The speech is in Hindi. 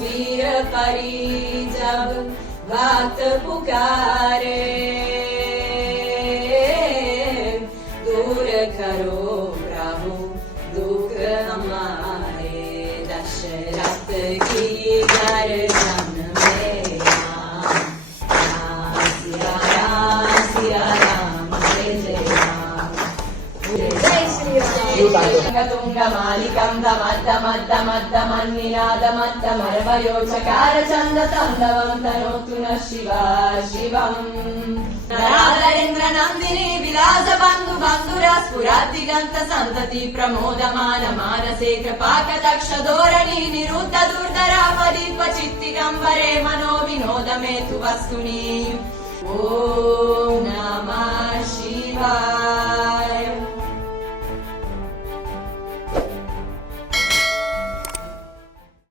वीर परी जब बात पुकारे, दूर करो प्रभु दुख हमारे। दशरथ की गर्दन में सिया राम सिया राम जय जय राम जय श्री राम। तुंगमालिकं दमद्दमद्दमद्दमन्निनादमद्दमर्वयोचकार चन्दताण्डवं तनोतु नः शिवा शिवम्। नराधरेन्द्र नन्दिनी विलास बन्धु बन्धुरस्फुरद्दिगन्त सन्तति प्रमोदमान मानसे कृपाकदक्ष धोरणी निरुद्ध दुर्धरापदीप चित्तिगम्बरे मनो विनोदमेतु वस्तुनि। ॐ नमः शिवाय।